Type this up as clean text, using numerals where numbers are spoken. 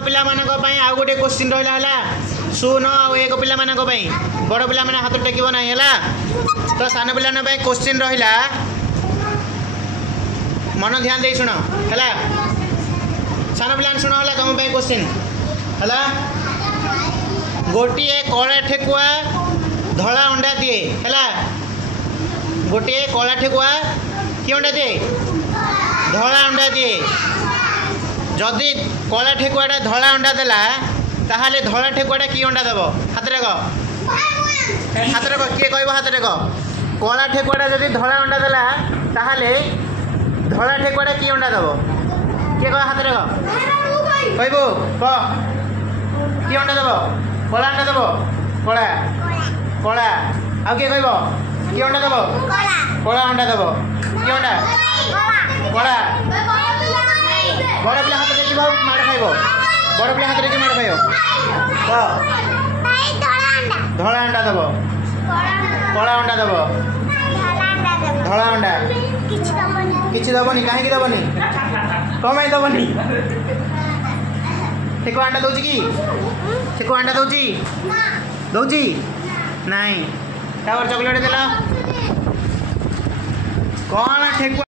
पिला आउ गोटे क्वेश्चन रहा सुन आउ एक पिला बड़ पिला हाथ टेक ना है तो सान पिला क्वेश्चन रहा मन ध्यान दे शुण है सान पिला शुण है तुम क्वेश्चन है गोटे कला ठेकुआ धला अंडा दिए है गोटे कला ठेकुआ कि अंडा दिए धला अंडा दिए जदि कला ठेकुआटा धला अंडा देला ताहले धला ठेकुआटा कि अंडा देव हाथ रेक किए कह हाथ रेक कला ठेकुआटा जदि धला अंडा देला ताहले धला ठेकुआटा कि अंडा देव किए कह हाथ रेक कहबू कह कि अंडा देव कला अंडा देव कला कला आ किए कहब कि अंडा देव कला अंडा देव कि अंडा कला बड़ पिला हाथ देखिए माड़ खाइब बड़ पिला हाथ देखिए माड़ खाइब धला अंडा देव कला अंडा देव धला अंडा किसी दबनी कहीं दबनी कम दबनी ठेकुआ अंडा दौची कि ठेकुआ अंडा दौची दौची नाई चॉकलेट देला कौन ठेकुआ